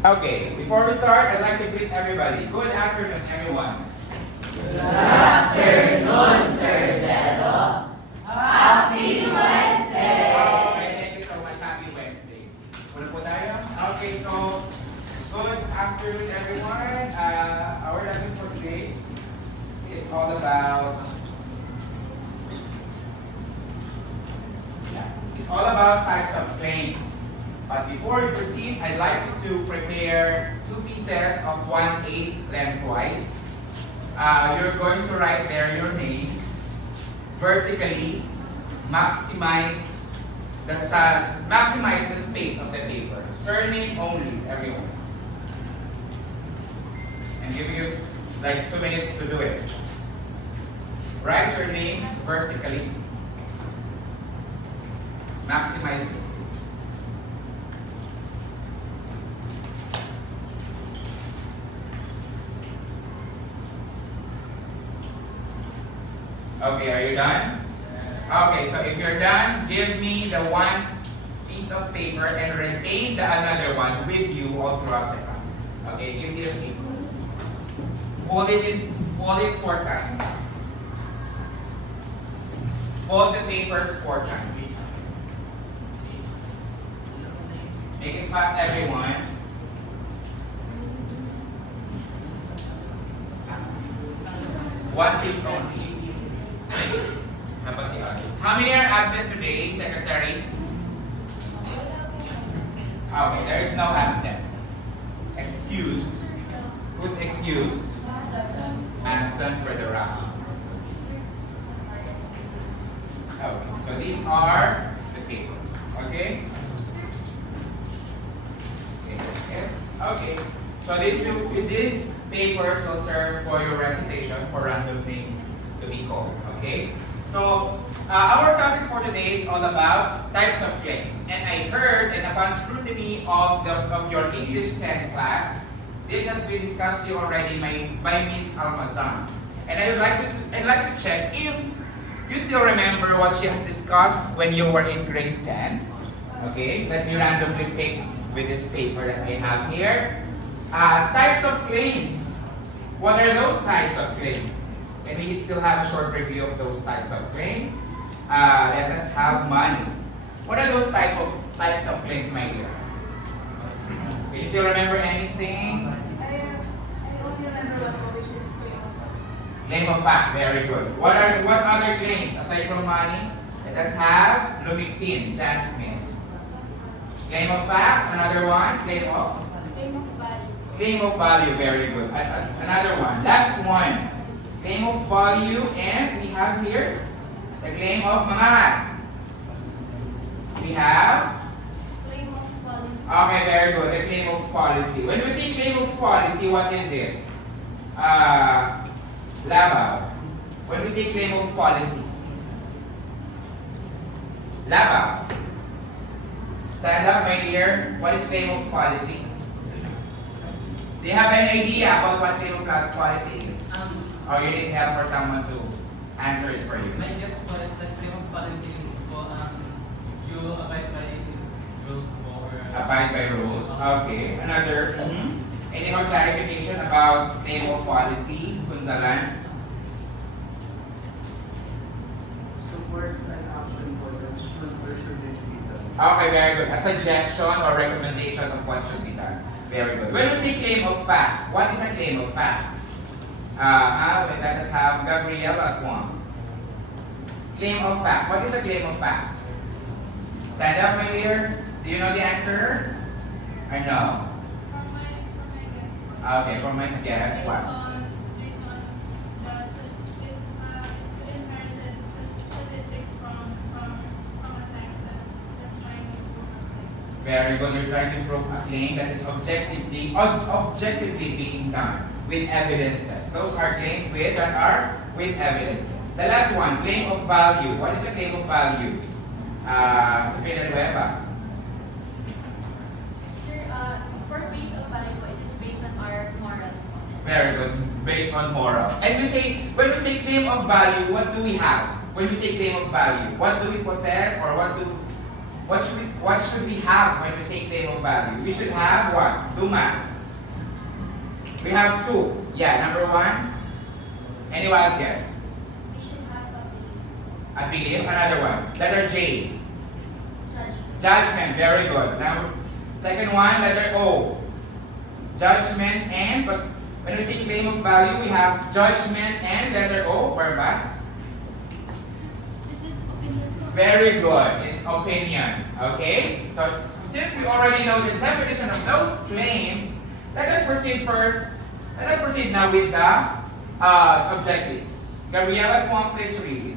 Okay, before we start, I'd like to greet everybody. Good afternoon, everyone. Good afternoon, Sir Jello. Happy Wednesday! Okay, thank you so much. Happy Wednesday. Muna po tayo? Okay, so, good afternoon, everyone. Our lesson for today is all about types of claims. But before we proceed, I'd like you to prepare two pieces of 1/8 lengthwise. You're going to write there your names vertically. Maximize the space of the paper. Surname only, everyone. I'm giving you like 2 minutes to do it. Write your names vertically. Maximize the space. Okay, are you done? Okay, so if you're done, give me the one piece of paper and retain the another one with you all throughout the class. Okay, give me the paper. Fold it 4 times. Fold the papers 4 times. Make it fast, everyone. One piece only. How about the others? How many are absent today, Secretary? Okay, there is no absent. Excused. Who's excused? Absent for the round. Okay, so these are the papers. Okay? Okay. So these papers will serve for your recitation for random names to be called. Okay? So our topic for today is all about types of claims. And I heard, and upon scrutiny of your English 10 class, this has been discussed to you already by Miss Almazan. And I'd like to check if you still remember what she has discussed when you were in grade 10. Okay, let me randomly pick with this paper that I have here. Types of claims. What are those types of claims? Can we still have a short review of those types of claims? Let us have money. What are those types of claims, my dear? Do you still remember anything? I only remember one, which is claim of fact. Claim of fact, very good. What other claims aside from money? Let us have Lumictin, Jasmine. Claim of fact, another one. Claim of Value. Claim of value, very good. Another one, last one. Claim of value, and we have here the claim of mangas. We have Claim of policy. okay, very good. The claim of policy. When we say claim of policy, what is it? Labaw. When we say claim of policy, labaw. Stand up, my dear. What is claim of policy? Do you have any idea about what claim of policy is? Or you need help for someone to answer it for you? I guess what is the claim of policy is for you abide by rules or Abide by rules. Okay. Another. Any more clarification about claim of policy, Kundalan? Supports an action for the should or shouldn't be done. Okay, very good. A suggestion or recommendation of what should be done. Very good. When we say claim of fact, what is a claim of fact? Let us have Gabrielle at one. Claim of fact. What is a claim of fact? Stand up, my dear. Do you know the answer? I know. From my guess. Okay, from my guess, what? It's based on it's inherited statistics from a text that's trying to prove a claim. Very good. You're trying to prove a claim that is objectively being done with evidences. Those are claims that are with evidences. The last one, claim of value. What is a claim of value? Villanueva. For base of value, it is based on our morals. Very good. Based on morals. And when we say claim of value, what do we have? When we say claim of value, what do we possess or what should we have when we say claim of value? We should have what? Do math. We have two. Yeah, number one. Any wild guess? We should have a A belief. Another one. Letter J. judgment. Judgment. Very good. Now, second one. Letter O. Judgment and. But when we say claim of value, we have judgment and letter O. Barbas. Is it opinion? Very good. It's opinion. Okay? So since we already know the definition of those claims, let us proceed first. Let us proceed now with the objectives. Gabriela, come on, please read.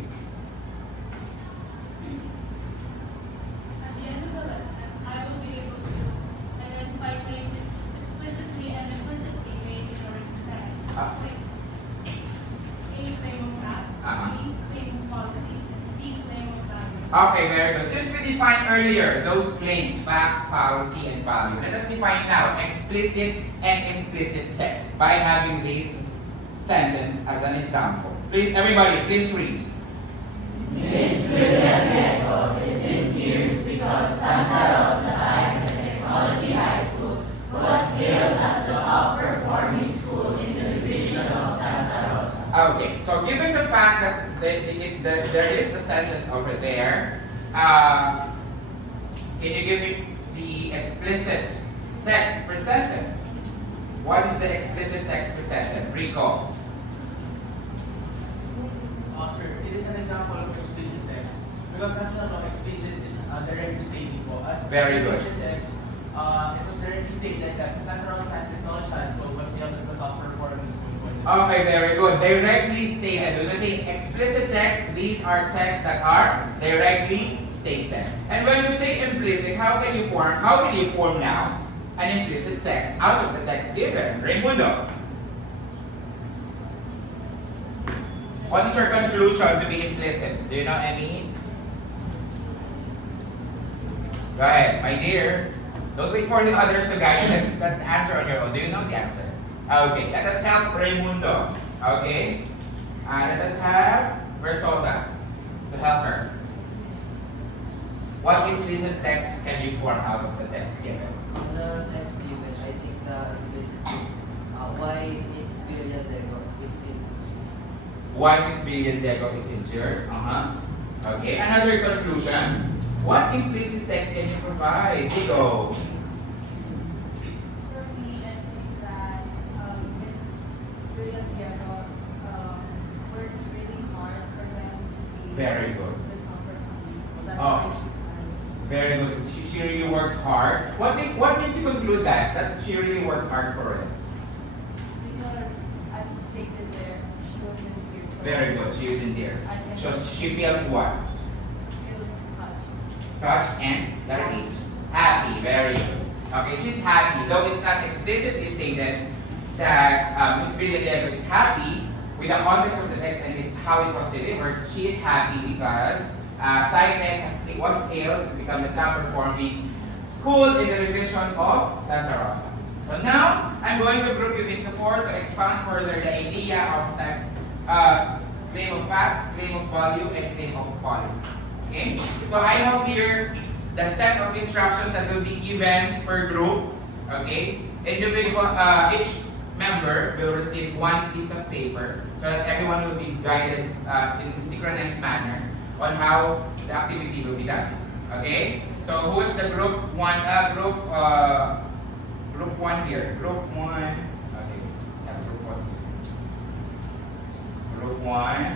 At the end of the lesson, I will be able to identify claims explicitly and implicitly made in the written text. Ah. A, claim of fact. Uh-huh. B, claim of policy. And C, claim of value. Okay, very good. Since we defined earlier those claims, fact, policy, and value, let us define now explicit and implicit text by having this sentence as an example. Please, everybody, please read. Miss Brilliant Diego is in tears because Santa Rosa Science and Technology High School was hailed as the top-performing school in the division of Santa Rosa. Okay, so given the fact that there is a sentence over there, can you give me the explicit text presented? What is the explicit text presented? Recall. Sir, it is an example of explicit text. Because as we know, explicit is directly stating po. As Very good. implicit text, it was directly stated that Santa Rosa Science and Technology High School was hailed as the top-performing school. Okay, very good. Directly stated. When we say explicit text, these are texts that are directly stated. And when we say implicit, how can you form now an implicit text out of the text given? Mundo. What is your conclusion to be implicit? Do you know any? Go ahead, my dear. Don't wait for the others to guide you. That's the answer on your own. Do you know the answer? Okay, let us help Mundo. Okay? Let us have Versosa to help her. What implicit text can you form out of the text given? The text given, I think the implicit is why Miss Brilliant Diego is in tears. Why Miss Billion Diego is in tears? Okay, another conclusion. What implicit text can you provide? Diego. For me, I think that Miss Brilliant Diego worked really hard for them to be Very good. the top performing school. That's Oh. why she won. Very good. She really worked hard. What makes you conclude that she really worked hard for it? Because as stated there, she was in tears. So Very good. She is in tears. So she feels what? It was touched. Touched and happy. Happy. Very good. Okay, she's happy. Though it's not explicitly stated that Miss Diego is happy with the context of the text and how it was delivered, she is happy because SciTech was hailed to become the top performing school in the division of Santa Rosa. So now, I'm going to group you into four to expand further the idea of claim of fact, claim of value, and claim of policy. Okay? So I have here the set of instructions that will be given per group. Okay? Individual, each member will receive one piece of paper so that everyone will be guided in a synchronized manner on how the activity will be done. Okay? So who is the group one? Group one here. Group one. Okay. Yeah, group one. Group one.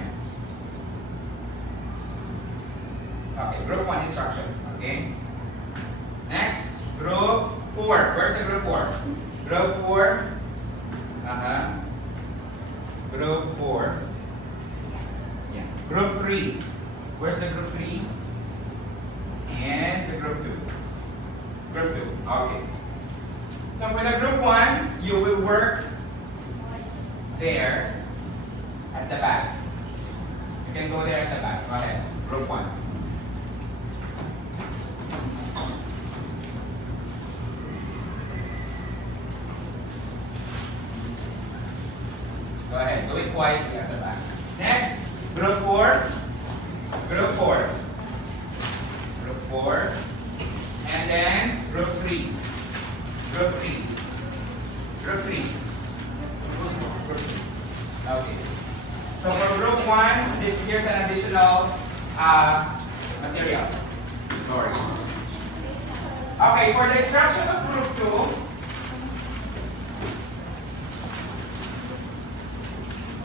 Okay, group one instructions. Okay. Next, group four. Where's the group four? Group four. Group four. Yeah. Group three. Where's the group three? And the group two. Group two. Okay. So for the group one, you will work there at the back. You can go there at the back. Go ahead. Group one. Go ahead. Do it quietly at the back. Next, group four. Group four. Group four. Group 3. Group 3. Okay. So for group 1, here's an additional material. Sorry. Okay, for the instruction of group 2,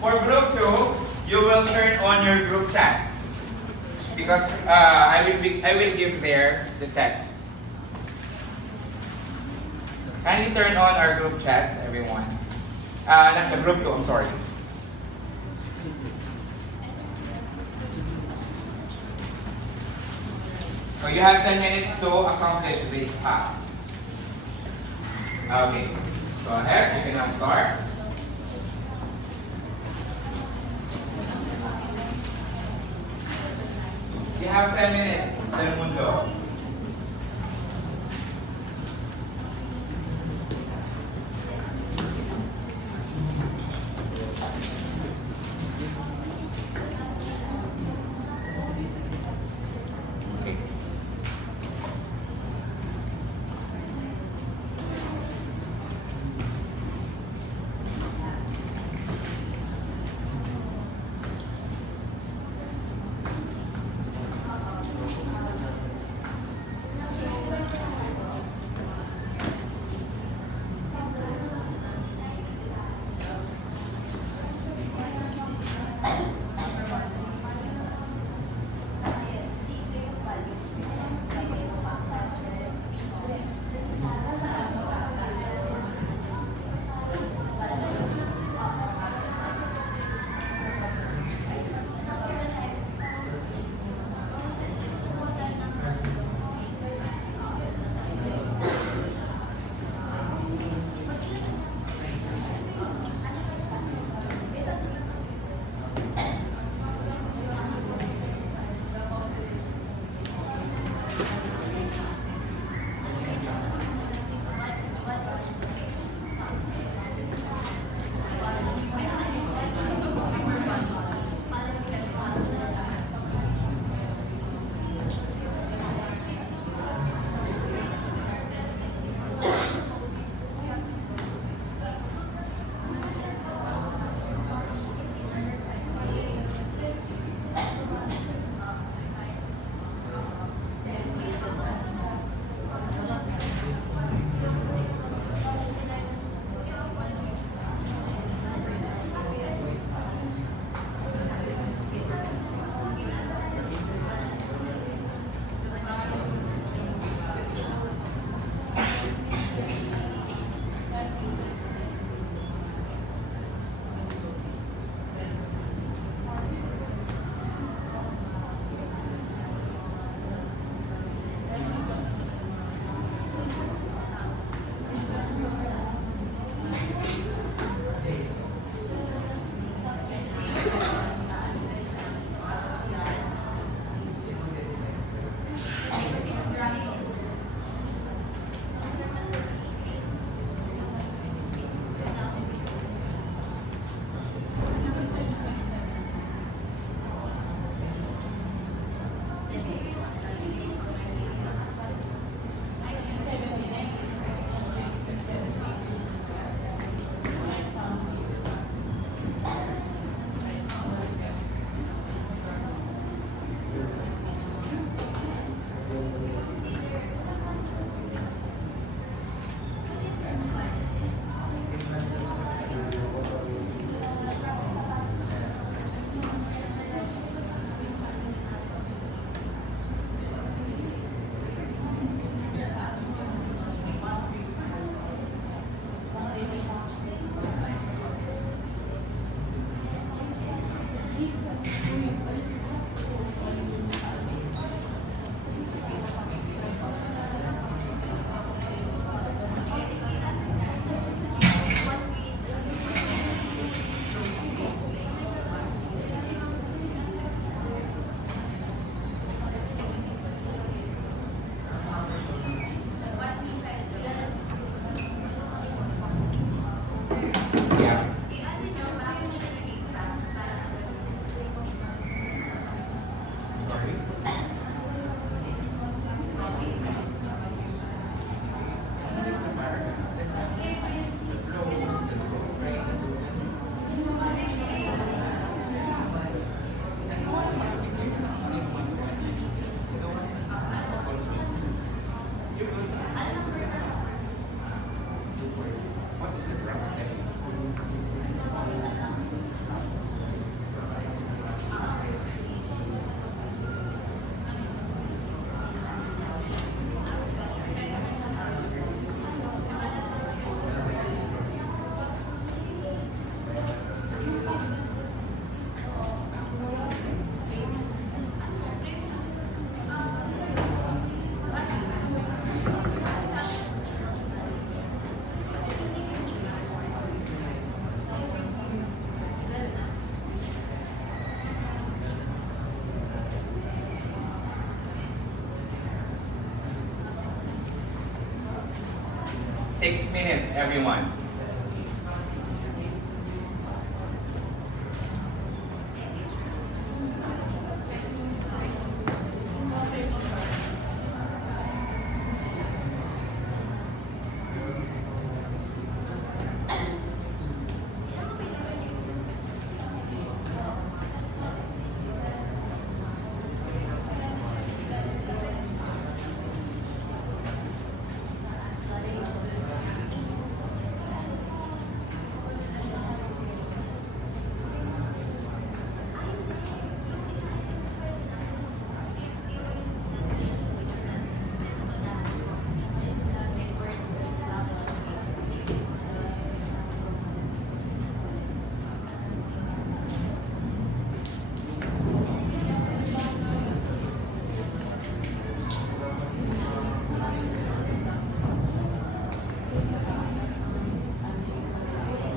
for group 2, you will turn on your group chats because I will give there the text. Kindly turn on our group chats, everyone. Not the group 2, I'm sorry. So you have 10 minutes to accomplish this task. Okay, go ahead, you can now start. You have 10 minutes, Del Mundo. Okay. 6 minutes, everyone.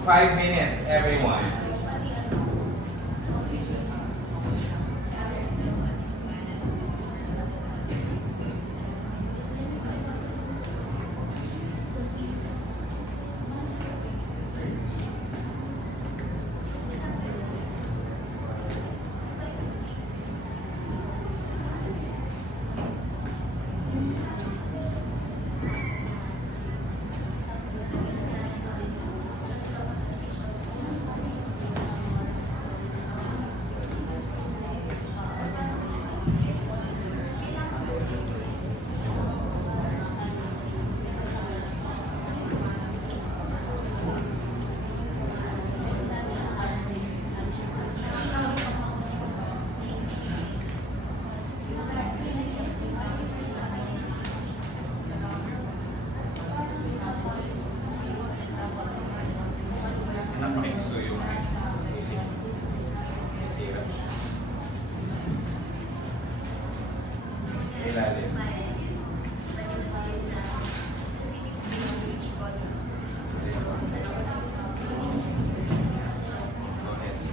Five minutes, everyone. Ilalim. This one. Go ahead.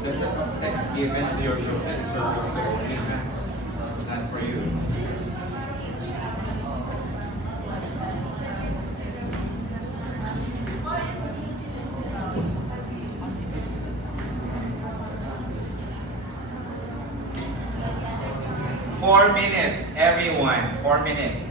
Because the text given to your children is for only. It's not for you. Four minutes, everyone. 4 minutes.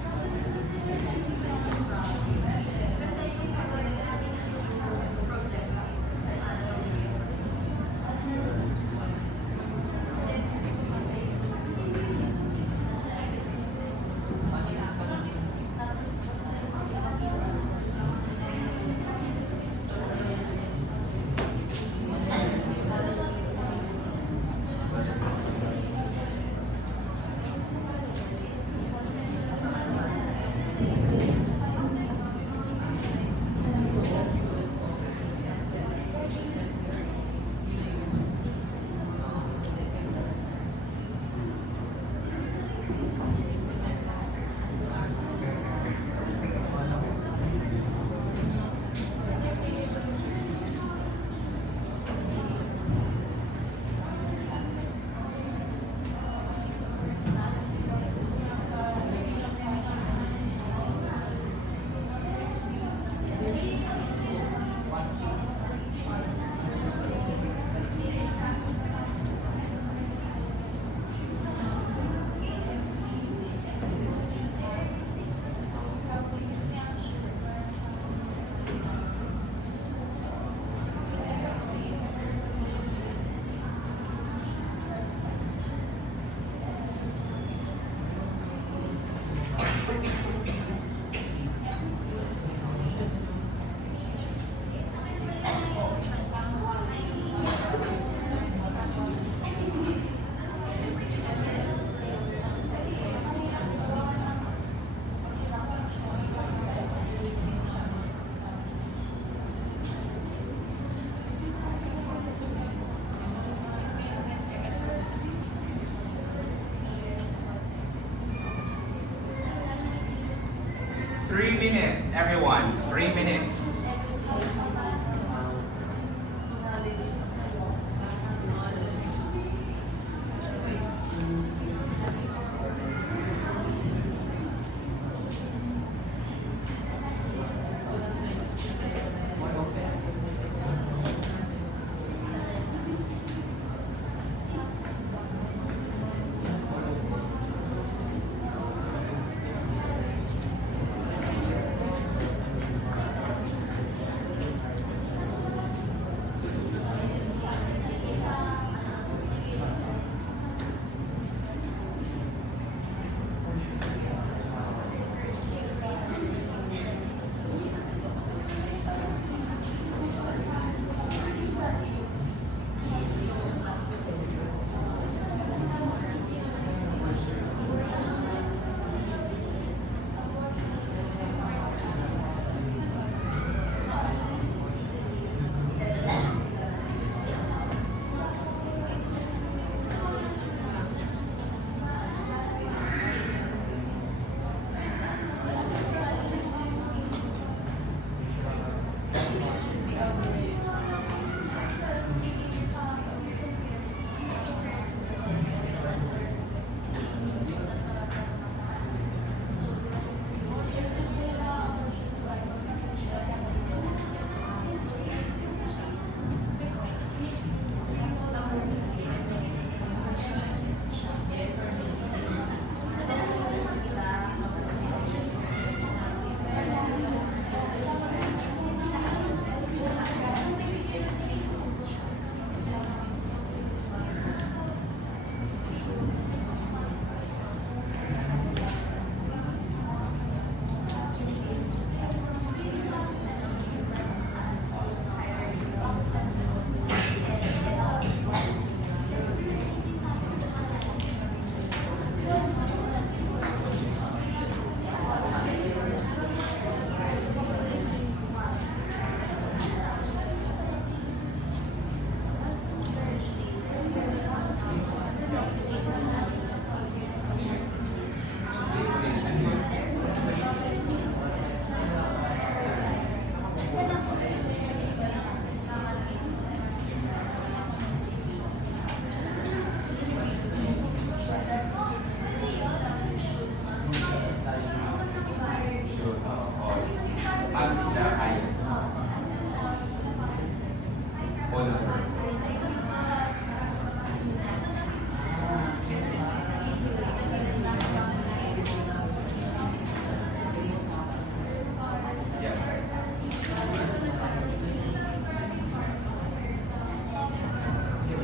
3 minutes, everyone. 3 minutes.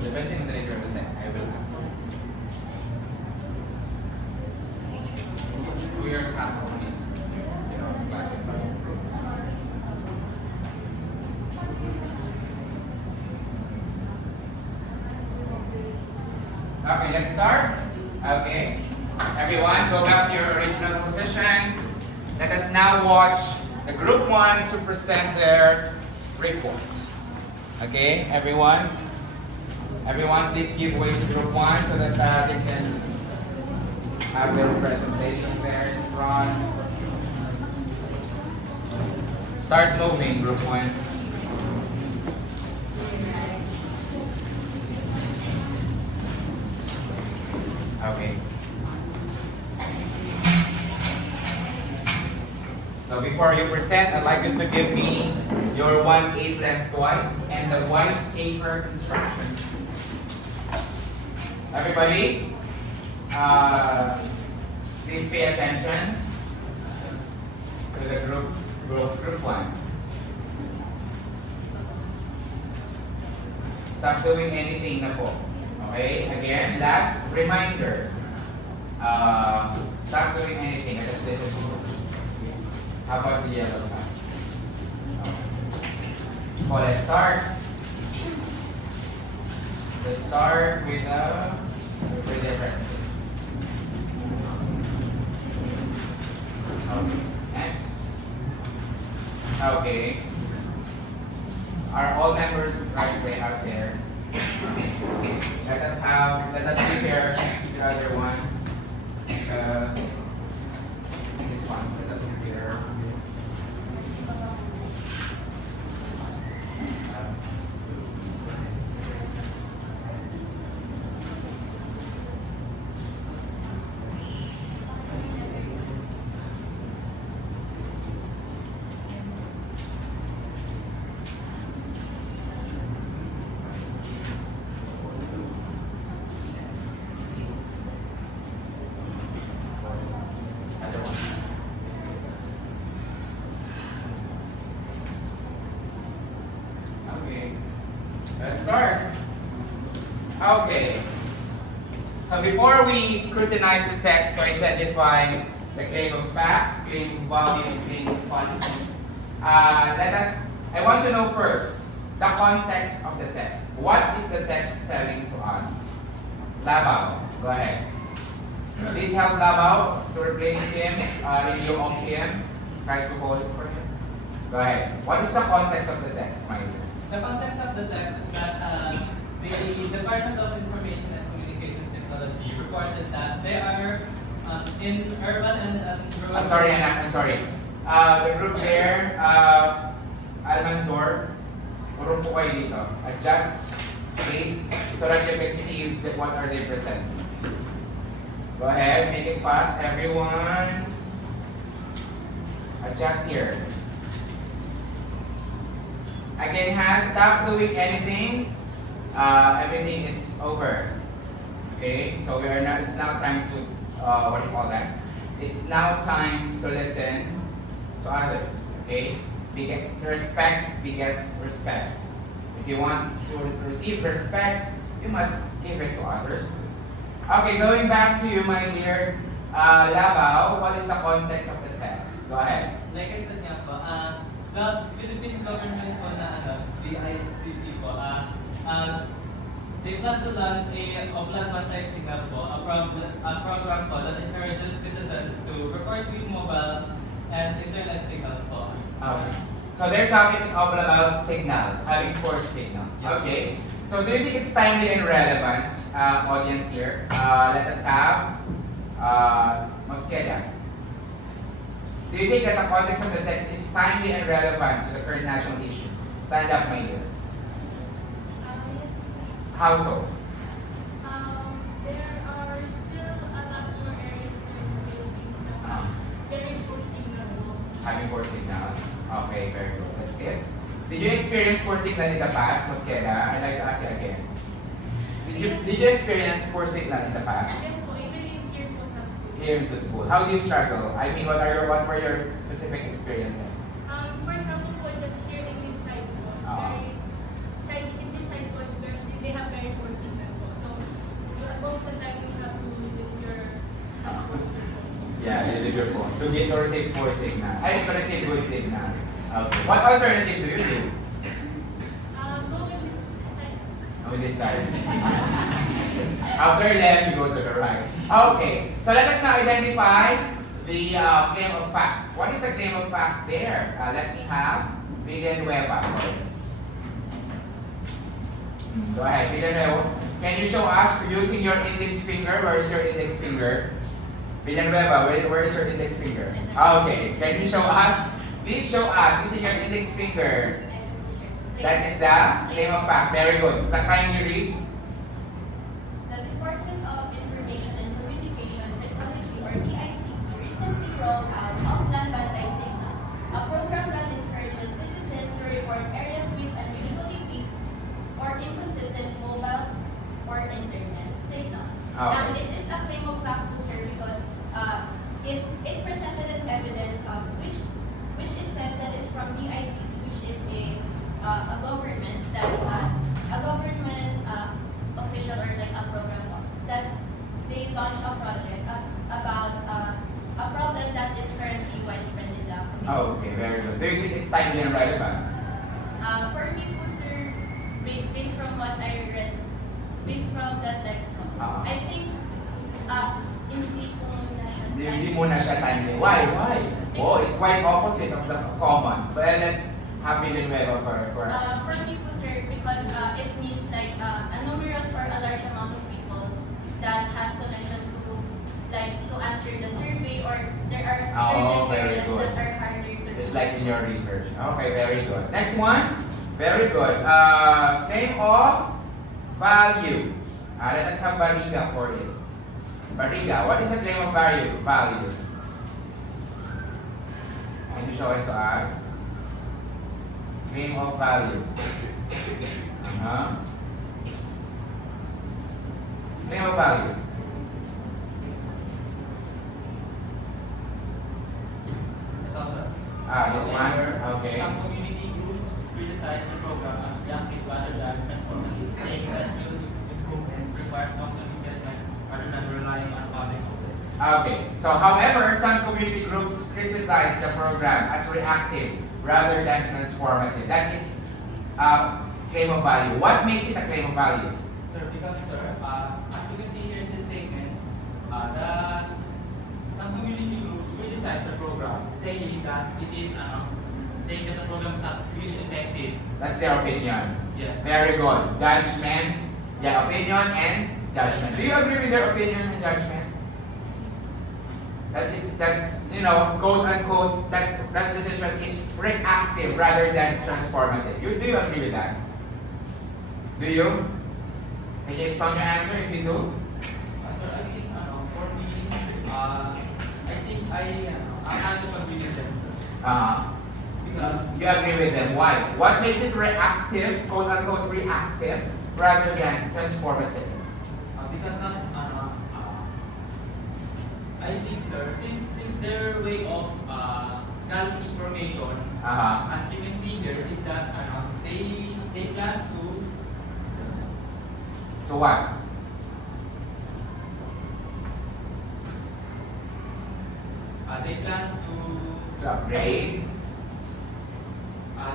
Depending on the nature of the text, I will ask you. Your task is, to classify groups. Okay, let's start. Okay. Everyone, go back to your original positions. Let us now watch the group 1 to present their report. Okay, everyone? Everyone, please give way to group 1 so that they can have their presentation there in front. Start moving, group 1. Okay. So before you present, I'd like you to give me your 1/8 length twice and the white paper instructions. Everybody, please pay attention to the group 1. Stop doing anything na po. Okay, again, last reminder. Stop doing anything. Let us listen to you. How about the yellow card? Okay. So let's start. Let's start with the presentation. Okay, next. Okay. Are all members right way out there? Let us prepare the other one. This one, let us prepare. before we scrutinize the text to identify the claim of fact, claim of value, and claim of policy, I want to know first the context of the text. What is the text telling to us? Labao, go ahead. Please help Labao to replace him, review of him. Try to hold it for him. Go ahead. What is the context of the text, my dear? The context of the text is that the Department of Information and Communications Technology reported that they are in urban and rural. I'm sorry, Anak, I'm sorry. The group there, Almanzor, puro po kayo dito. Adjust, please, so that you can see what are they presenting. Go ahead, make it fast, everyone. Adjust here. Again, hands, stop doing anything. Everything is over. Okay, so we are now. It's now time to what do you call that? It's now time to listen to others. Okay, respect begets respect. If you want to receive respect, you must give it to others. Okay, going back to you, my dear Labao, what is the context of the text? Go ahead. Like I said nga po, the Philippine government po na DICT po, they plan to launch a Oblan Bantay Signal po, a program po that encourages citizens to record with mobile and internet signals po. Okay. So their topic is all about signal, having force signal. Yes. Okay. So do you think it's timely and relevant, audience here? Let us have Mosqueda. Do you think that the context of the text is timely and relevant to the current national issue? Stand up, my dear. Yes. How so? There are still a lot more areas in the Philippines that have very poor signal. Having force signal. Okay, very good. That's it. Did you experience force signal in the past, Mosqueda? I'd like to ask you again. Did you experience force signal in the past? Yes po, even in here po sa school. Here in the school. How do you struggle? I mean, what were your specific experiences? For example po, just here in this side po, it's in this side po, they have very poor signal po. So, most of the time you have to use your Yeah, you leave your phone. To get or receive poor signal. I to receive good signal. Okay. What alternative do you do? Go with this side. On this side. After left, you go to the right. Okay. So let us now identify the claim of fact. What is the claim of fact there? Let me have Villanueva. Go ahead, Villanueva. Can you show us using your index finger? Where is your index finger? Villanueva, where is your index finger? Okay. Can you show us? Please show us using your index finger. That is the claim of fact. Very good. Can you read? The Department of Information and Communications Technology, or DICT, recently rolled out Offline Bantay Signal, a program that encourages citizens to report areas with unusually weak or inconsistent mobile or internet signal. Okay. It is a claim of fact to sir because it presented an evidence of which it says that is from DICT, which is a government that a government official or like a program that they launched a project about a problem that is currently widespread in the community. Okay, very good. Do you think it's timely and relevant? For me po sir, based from what I read, based from the text po, I think hindi po na siya Hindi muna siya timely. Why? Oh, it's quite opposite of the common. Well, let's have Villanueva for For me po sir, because it means like a numerous or a large amount of people that has connection to answer the survey, or there are certain very areas good. that are harder to just like in your research. Okay, very good. Next one. Very good. Claim of value. Let us have Bariga for it. Bariga, what is the claim of value? Can you show it to us? Claim of value. Claim of value. Ito sir. This one. Okay. Some community groups criticize the program as reactive rather than transformative, saying that it will improve and requires long-term investment rather than rely Okay. So, however, some community groups criticize the program as reactive rather than transformative. That is claim of value. What makes it a claim of value? Sir, because sir, as you can see here in the statements, some community groups criticize the program, saying that saying that the program is not really effective. That's their opinion. Yes. Very good. Judgment. Yeah, opinion and judgment. Do you agree with their opinion and judgment? That's quote unquote, that decision is reactive rather than transformative. Do you agree with that? Do you? Can you expound your answer if you do? Sir, I think for me, I think I'm kind of agree with them, sir. Because You agree with them. Why? What makes it reactive, quote unquote reactive, rather than transformative? because I think, sir, since their way of gathering information, as you can see here, is that they plan to So what? they plan to To upgrade.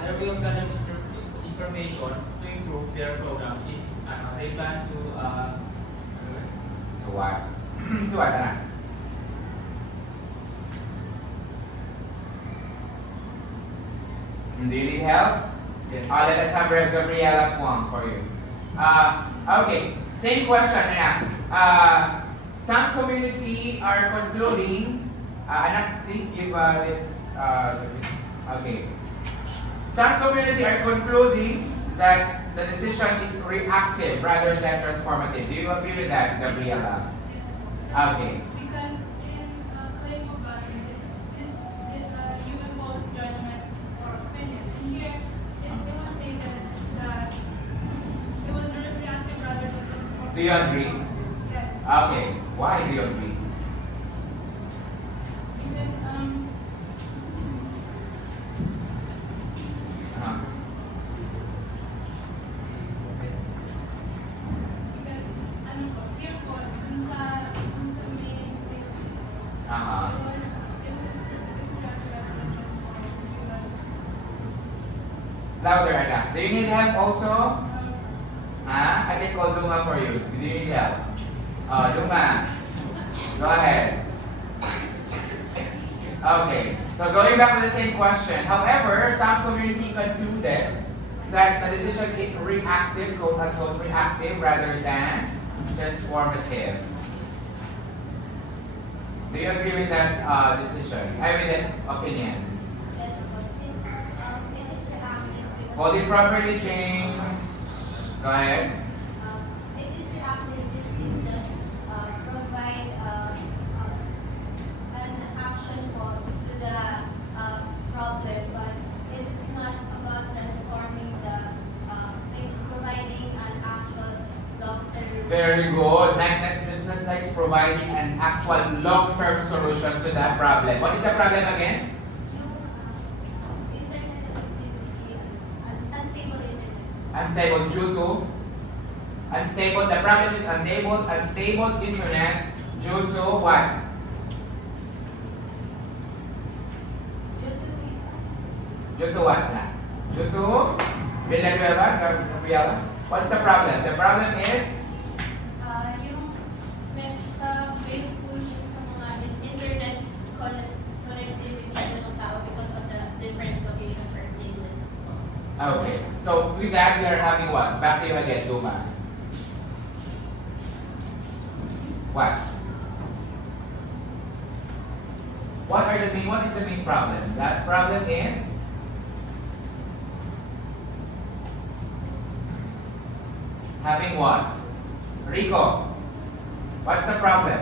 their way of gathering information to improve their program is they plan to To what? To what? Ano? Do you need help? yes. Let us have Gabriela Kwong for you. Okay, same question. Some community are concluding. Anak, please give this. Okay. Some community are concluding that the decision is reactive rather than transformative. Do you agree with that, Gabriela? Okay. Because in claim of value, you impose judgment or opinion. And here, it was stated that it was reactive rather than transformative. Do you agree? Yes. Okay. Why do you agree? Because Uh, because here po, dun sa main statement, uh-huh. it was reactive rather than transformative. Because Louder, anak. Do you need help also? um, I can call Luma for you. Do you need help? Luma. Go ahead. Okay. So going back to the same question. However, some community concluded that the decision is reactive, quote unquote reactive, rather than transformative. Do you agree with that decision? With that opinion? Yes, but since it is reactive because Hold it properly, James. Go ahead. it is reactive since it just provide an action to the problem, but it is not about transforming like providing an actual long-term. Very good. Just not like providing an actual long-term solution to that problem. What is the problem again? Yung internet activity, unstable internet. Unstable due to unstable. The problem is unstable internet due to what? Due to what? Due to Gabriela? What's the problem? The problem is Yung sa base po yung sa mga internet connectivity ng tao because of the different locations or places. okay. So with that, we are having what? Back to you again, Luma. What? What is the main problem? That problem is having what? Rico, what's the problem?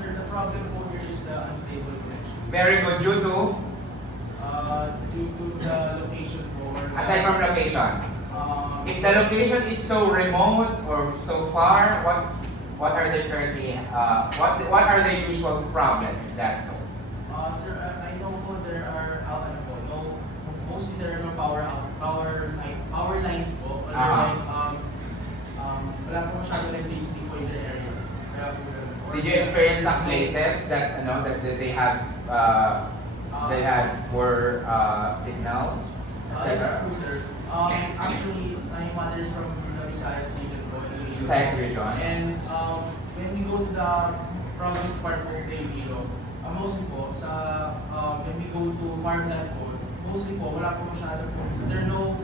Sir, the problem po here is the unstable connection. Very good. Due to, Due to the location for aside from location. If the location is so remote or so far, what are the currently what are the usual problems? If that's so. Sir, I know po there are mostly there are no power lines po. Or Ah. like wala po masyado electricity po in the area. Did you experience some places that that they had poor signal, Yes, etc.? po, sir. Actually, my mother is from the Visayas region po. Visayas region. And when we go to the province part of Iloilo, mostly po, when we go to farmlands po, mostly po, wala po masyado po. There are no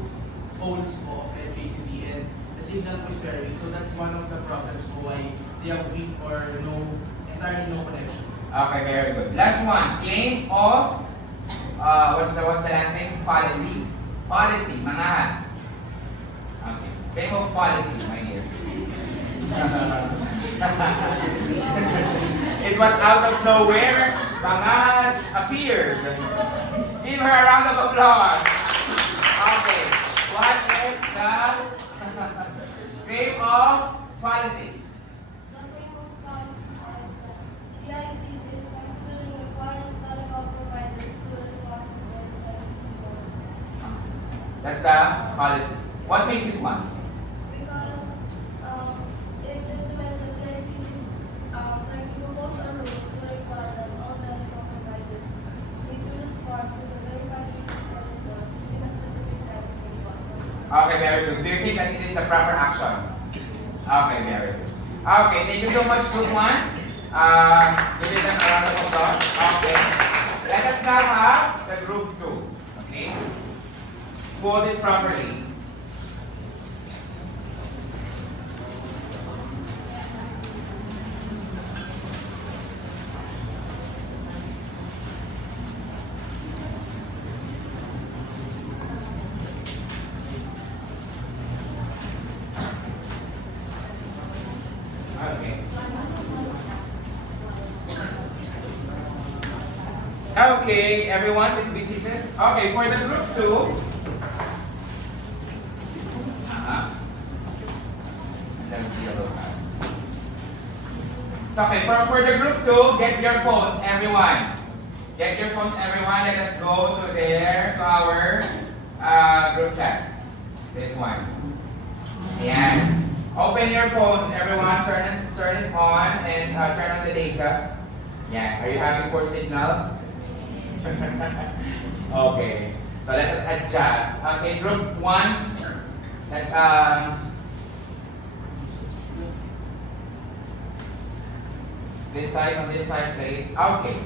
poles po of electricity and the signal po is very, so that's one of the problems po why they have weak or entirely no connection. Okay, very good. Last one, claim of what's the last name? Policy. Policy, manahas. Okay. Claim of policy, my dear. It was out of nowhere. Manahas appeared. Give her a round of applause. Okay. What is the claim of policy? The claim of policy is that DIC is considering requiring telecom providers to respond to their That's the policy. What makes it one? because it implements the DIC like propose a rule to require that all telecom providers need to respond to the verified reports in a specific time for customers. Okay, very good. Do you think that it is the proper action? Okay, very good. Okay, thank you so much, group one. Give it a round of applause. Okay. Let us now have the group two. Okay. Hold it properly. Okay. Okay, everyone, please be seated. Okay, for the group two. So, okay, for the group two, get your phones, everyone. Get your phones, everyone. Let us go to our group chat. This one. Ayan. Open your phones, everyone. Turn it on and turn on the data. Yeah. Are you having poor signal? Okay. So let us adjust. Okay, group one. This side on this side, please. Okay.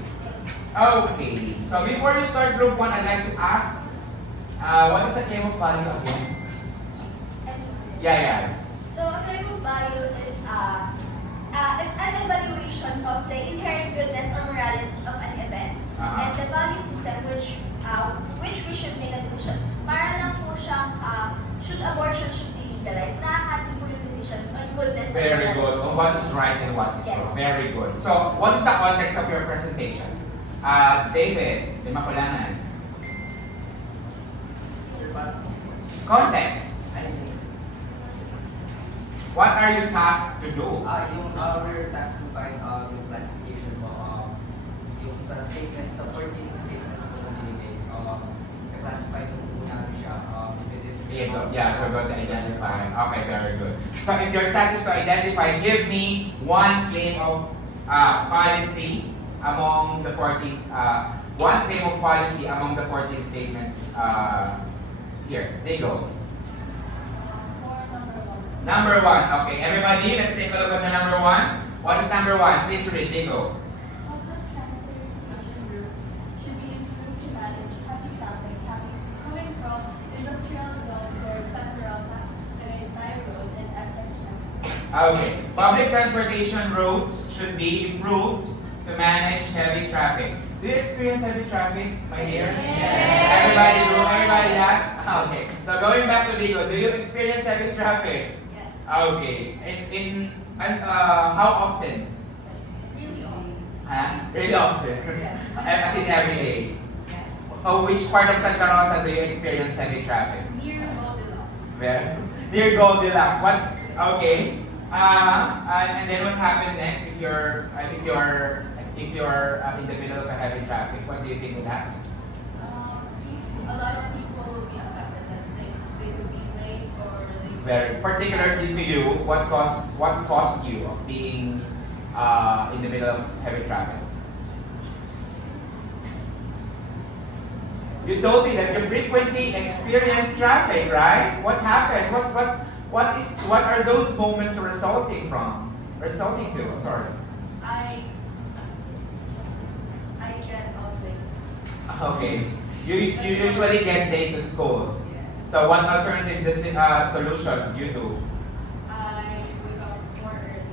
Okay. So before we start group one, I'd like to ask, what is the claim of value again? Yeah. So a claim of value is an evaluation of the inherent goodness or morality of an event and the value system which we should make a decision. Para lang po siyang should abortion should be legalized. Nakahati po yung decision on goodness. or Very morality. good. On what is right and what is Yes. wrong. Very good. So, what is the context of your presentation? David, lima kulangan. Context. What are you tasked to do? We're tasked to find yung classification mo, yung sa statements, sa 14 statements na binigay, classify nung namin siya, if it is... Yeah, we're going to identify. Okay, very good. So if your task is to identify, give me one claim of policy among the 14, one claim of policy among the 14 statements here. They go. Number one. Okay, everybody, let's take a look at the number one. What is number one? Please read. They go. Public transportation routes should be improved to manage heavy traffic coming from industrial zones where Santa Rosa, Tagaytay Road, and Essex Next. Okay, public transportation routes should be improved to manage heavy traffic. Do you experience heavy traffic, my dear? Yes. Everybody do? Everybody does? Okay. So going back to Ligo, do you experience heavy traffic? Yes. Okay. How often? Really often. Really often? Yes. As in every day? Yes. Oh, which part of Santa Rosa do you experience heavy traffic? Near Goldilocks. Where? Near Goldilocks. What? Okay. And then what happened next if you're in the middle of a heavy traffic? What do you think would happen? A lot of people will be affected. Let's say they could be late or they Very particularly to you, what caused you of being in the middle of heavy traffic? You told me that you frequently experience traffic, right? What happens? What are those moments resulting from? Resulting to? I'm sorry. I get off late. Okay. You usually get late to school. So what alternative solution you do? I wake up more early.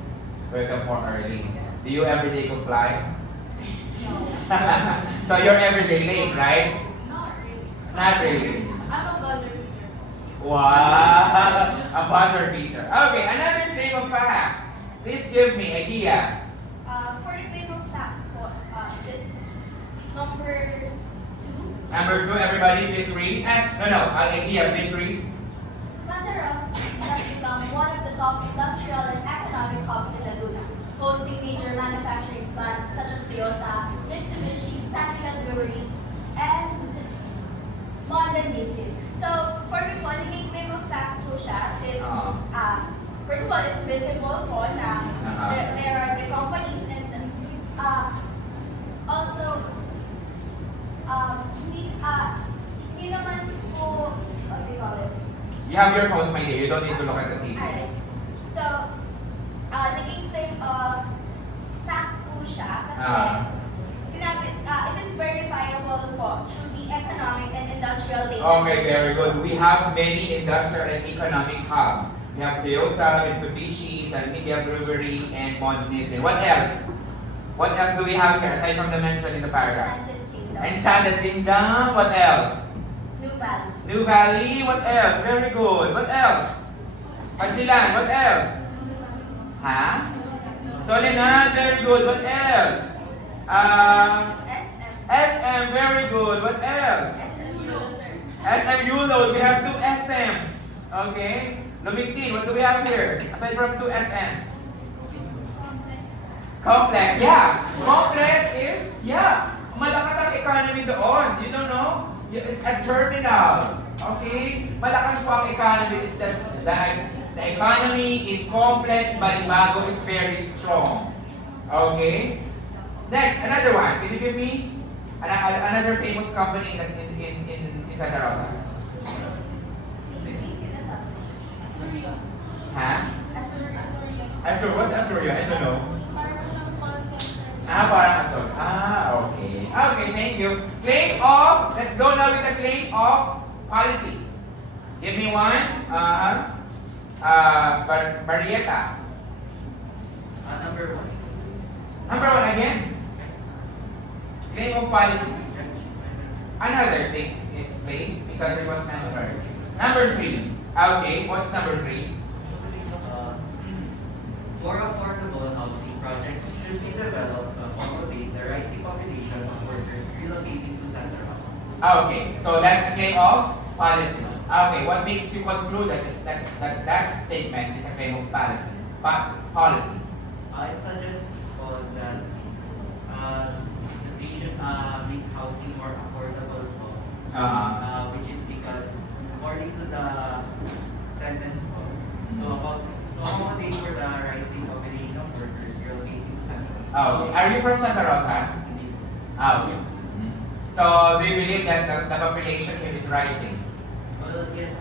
Wake up more early. Do you everyday comply? No. So you're everyday late, right? Not really. Not really. I'm a buzzer beater. Wow, a buzzer beater. Okay, another claim of fact. Please give me idea. For the claim of fact, this number 2. Number 2, everybody please read. Idea, please read. Santa Rosa City has become one of the top industrial and economic hubs in Laguna, hosting major manufacturing plants such as Toyota, Mitsubishi, Santika Brewery, and Modern Diesel. So, for the following claim of fact po siya, since, first of all, it's visible po na there are the companies and also, hindi naman po, what do you call this? You have your phones, my dear. You don't need to look at the TV. Alright. So, naging claim of fact po siya kasi sinabi, it is verifiable po through the economic and industrial data. Okay, very good. We have many industrial and economic hubs. We have Toyota, Mitsubishi, Santika Brewery, and Modern Diesel. What else? What else do we have here aside from the mention in the paragraph? Enchanted Kingdom. Enchanted Kingdom. What else? New Valley. New Valley. What else? Very good. What else? Pachilan. What else? Huh? Solingan. Very good. What else? SM. Very good. What else? SM Yulo. We have 2 SMs. Okay. Lumigting. What do we have here? Aside from 2 SMs. Complex. Yeah. Complex is, malakas ang economy doon. You don't know? It's a terminal. Okay? Malakas po ang economy. It's the economy is complex, Balibago is very strong. Okay? Next, another one. Can you give me another famous company in Santa Rosa? Huh? Asur. What's Asurya? I don't know. Parang Asur. Okay. Okay, thank you. Claim of, let's go now with the claim of policy. Give me one. Marietta. Number 1. Number 1 again. Claim of policy. Another takes place because it was mentioned earlier. Number 3. Okay, what's number 3? More affordable housing projects should be developed to accommodate the rising population of workers relocating to Santa Rosa. Okay, so that's a claim of policy. Okay, what makes you conclude that statement is a claim of policy? Policy. It suggests that they should make housing more affordable, which is because according to the sentence, to accommodate for the rising population of workers relocating to Santa Rosa. Okay, are you from Santa Rosa? Okay. So, do you believe that the population here is rising? Well, yes.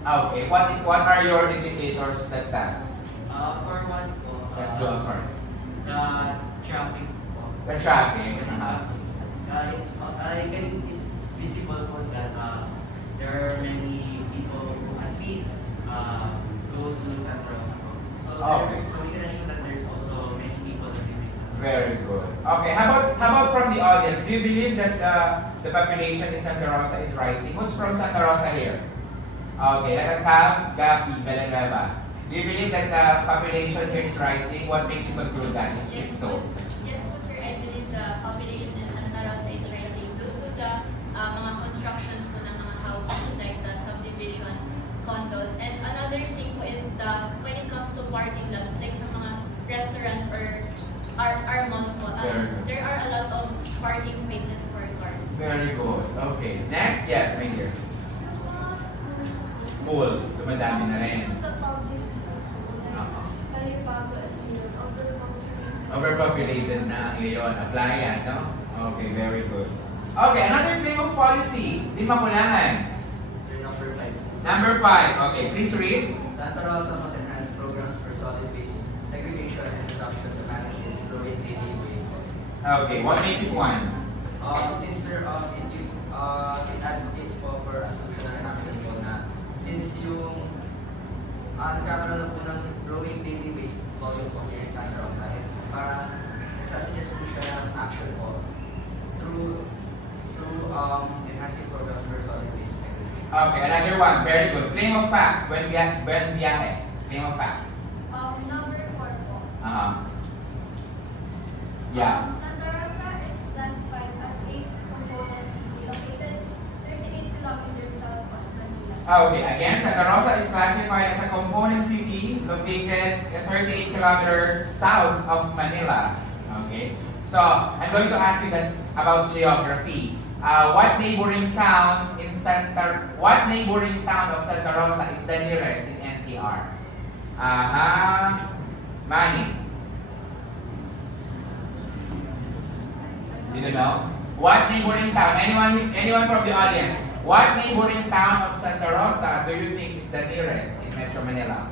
Okay, what are your indicators that does? For one po, Sorry. the traffic po. The traffic. It's visible po that there are many people who at least go to Santa Rosa po. So, Okay. so we can assume that there's also many people that live in Santa Rosa. Very good. Okay, how about from the audience? Do you believe that the population in Santa Rosa is rising? Who's from Santa Rosa here? Okay, let us have Gabi Belenreva. Do you believe that the population here is rising? What makes you conclude that? It's so. Yes po sir, I believe the population in Santa Rosa is rising due to the mga constructions po ng mga houses like the subdivision, condos. And another thing po is when it comes to parking lot, like sa mga restaurants or our malls po, there are a lot of parking spaces for cars. Very good. Okay. Next, yes, my dear. Schools, dumadami na rin. Sa public schools, like, Calipago at Leon, over the Overpopulated na ngayon. Apply yan, no? Okay, very good. Okay, another claim of policy. Di makulangan. Sir, number 5. Number 5. Okay, please read. Santa Rosa must enhance programs for solid waste segregation and reduction to manage its growing daily waste. Okay, what makes it 1? Since sir, it advocates po for a solution and action po na since yung nagkakaroon na po ng growing daily waste volume po here in Santa Rosa, para nagsasuggest po siya ng action po through enhancing programs for solid waste segregation. Okay, another one. Very good. Claim of fact. Buen viaje. Claim of fact. Number 4 po. Yeah. Santa Rosa is classified as a component city located 38 kilometers south of Manila. Okay, again, Santa Rosa is classified as a component city located 38 kilometers south of Manila. Okay, so I'm going to ask you that about geography. What neighboring town of Santa Rosa is the nearest in NCR? Manny. You don't know? What neighboring town? Anyone from the audience? What neighboring town of Santa Rosa do you think is the nearest in Metro Manila?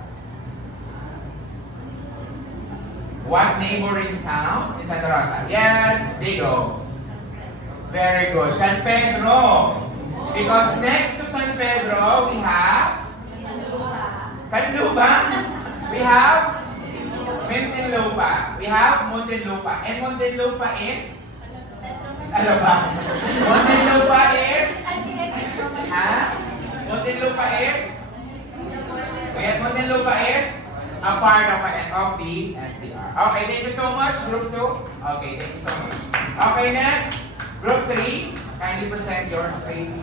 What neighboring town in Santa Rosa? Yes, Digo. Very good. San Pedro. Because next to San Pedro, we have Canlupa. We have Muntinlupa. We have Muntinlupa. And Muntinlupa is Alabang. Muntinlupa is Muntinlupa is Muntinlupa is a part of the NCR. Okay, thank you so much, Group 2. Okay, thank you so much. Okay, next, Group 3. Kindly present yours, please.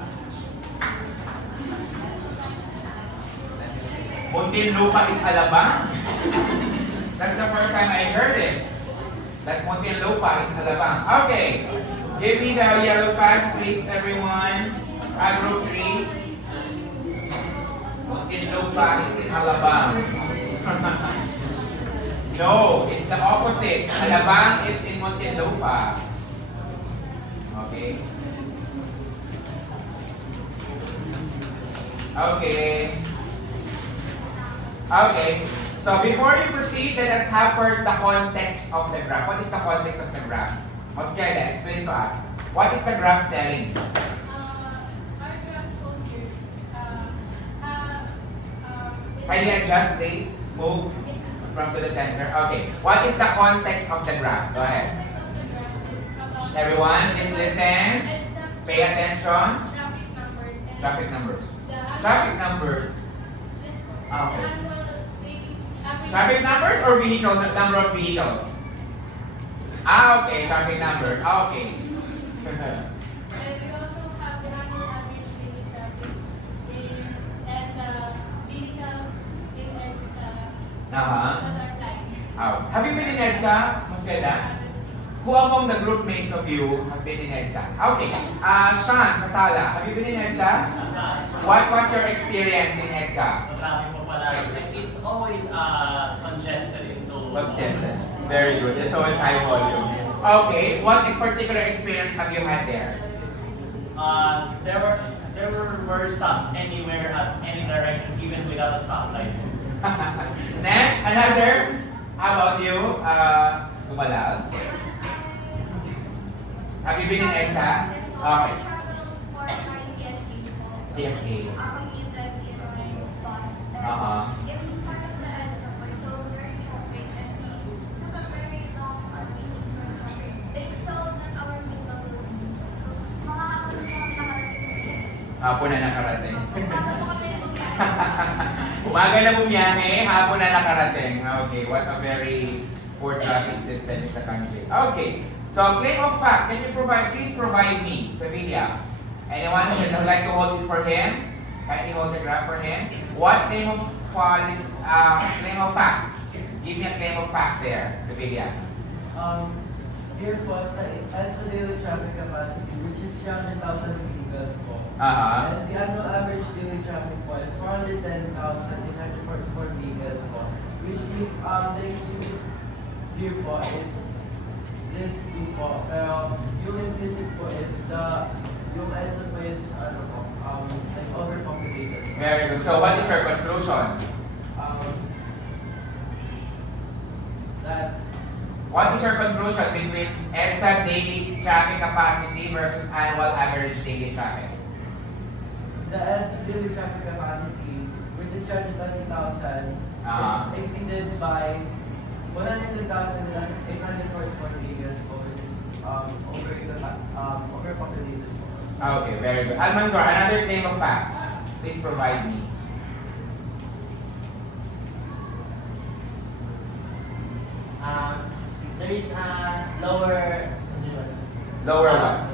Muntinlupa is Alabang. That's the first time I heard it. That Muntinlupa is Alabang. Okay, give me the yellow pass, please, everyone. Group 3. Muntinlupa is in Alabang. No, it's the opposite. Alabang is in Muntinlupa. Okay. Okay. Okay. So before we proceed, let us have first the context of the graph. What is the context of the graph? Mosqueda, explain to us. What is the graph telling? Our graph code here Kindly adjust, please. Move from to the center. Okay. What is the context of the graph? Go ahead. Everyone, please listen. Pay attention. Traffic numbers. And Traffic numbers. the annual- Traffic numbers. The Okay. annual daily average- Traffic numbers or vehicle, the number of vehicles? Okay, traffic numbers. Okay. And we also have the annual average daily traffic and the vehicles in its Uh-huh. line. Have you been in EDSA, Mosqueda? Who among the group mates of you have been in EDSA? Okay. Sean Casala, have you been in EDSA? What was your experience in EDSA? Traffic po pala. It's always congested into... Congested. Very good. It's always high volume. Okay. What particular experience have you had there? There were stops anywhere at any direction, even without a stoplight. Next, another. How about you, Gumalal? Have you been in EDSA? Okay. PSA. Uh-huh. Hapon na nakarating. Umaga na bumiyahe, hapon na nakarating. Okay, what a very poor traffic system in the country. Okay, so claim of fact, can you please provide me, Sevilla. Anyone who would like to hold it for him? Can you hold the graph for him? What claim of claim of fact? Give me a claim of fact there, Sevilla. Here po sa daily traffic capacity, which is 300,000 vehicles po. And the annual average daily traffic po is 410,844 vehicles po. Which the explicit here po is this two po. Pero yung implicit po is yung EDSA po is like overpopulated. Very good. So what is your conclusion? That What is your conclusion between EDSA daily traffic capacity versus annual average daily traffic? the EDSA daily traffic capacity, which is 320,000, is exceeded by 110,844 vehicles, which is overpopulated. Okay, very good. Almanzor, another claim of fact. Please provide me. There is a lower Lower what?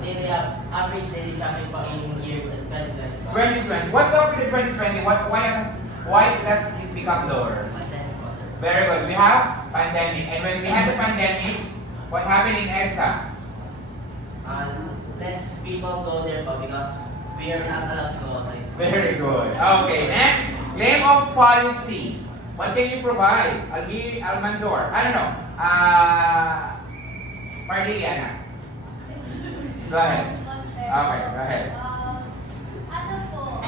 average daily traffic po in year 2020. 2020. What's up with the 2020? Why does it become lower? Pandemic po, sir. Very good. We have pandemic. And when we had the pandemic, what happened in EDSA? Less people go there po because we are not allowed to go outside. Very good. Okay, next. Claim of policy. What can you provide? Almanzor. I don't know. Pardiliana. Go ahead. Okay, go ahead. Ano po,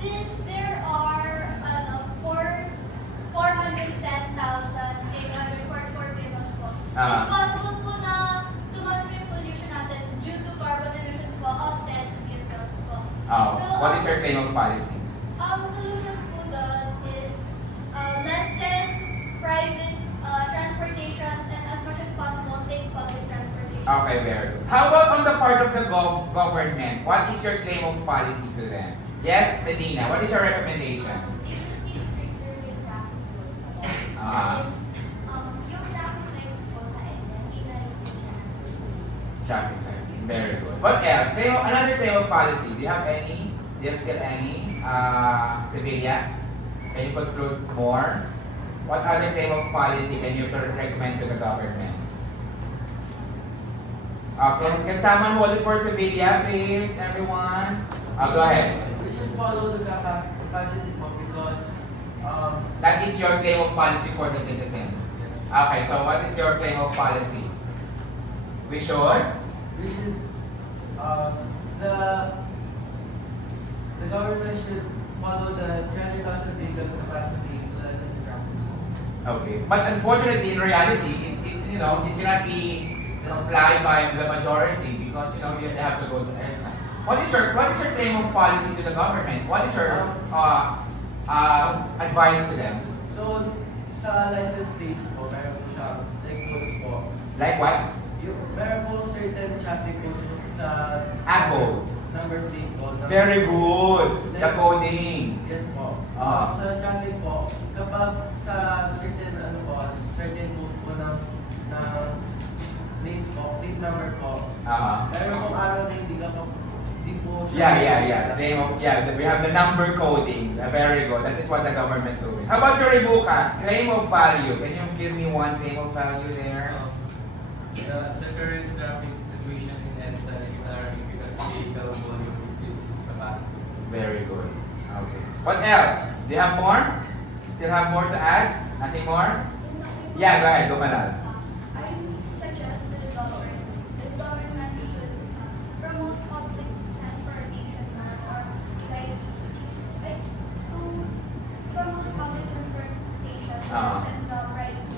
since there are 410,844 vehicles po, it's possible po na tumaas po yung pollution natin due to carbon emissions po of said vehicles po. Oh, what is your claim of policy? Solution po doon is lessen private transportations and as much as possible take public transportation. Okay, very good. How about on the part of the government? What is your claim of policy to them? Yes, Medina, what is your recommendation? They should be stricter with traffic rules po. Ah. Yung traffic lights po sa EDSA, hindi na rin po siya nasusunod. Traffic lighting. Very good. What else? Another claim of policy. Do you have any? Do you have still any? Civilian? Can you conclude more? What other claim of policy can you recommend to the government? Can someone hold it for civilian, please, everyone? Go ahead. We should follow the capacity po because That is your claim of policy for the citizens. Okay, so what is your claim of policy? We should? The government should follow the 300,000 vehicles capacity to lessen the traffic. Okay. But unfortunately, in reality, it cannot be applied by the majority because you have to go to EDSA. What is your claim of policy to the government? What is your advice to them? So, sa license plates po, meron po siya, like codes po. Like what? Meron po certain traffic codes po sa Codes. number plate po. Very good. The coding. Yes po. Ah. Sa traffic po, kapag sa certain certain code po ng plate po, plate number po, meron pong araw na hindi po Yeah. We have the number coding. Very good. That is what the government doing. How about your Rebucas? Claim of value. Can you give me one claim of value there? The current traffic situation in EDSA is alarming because vehicle volume exceeds its capacity. Very good. Okay. What else? Do you have more? Still have more to add? Nothing more? Yeah, go ahead. Go Manal. I suggest to the government should promote public transportation or like to promote public transportation and the private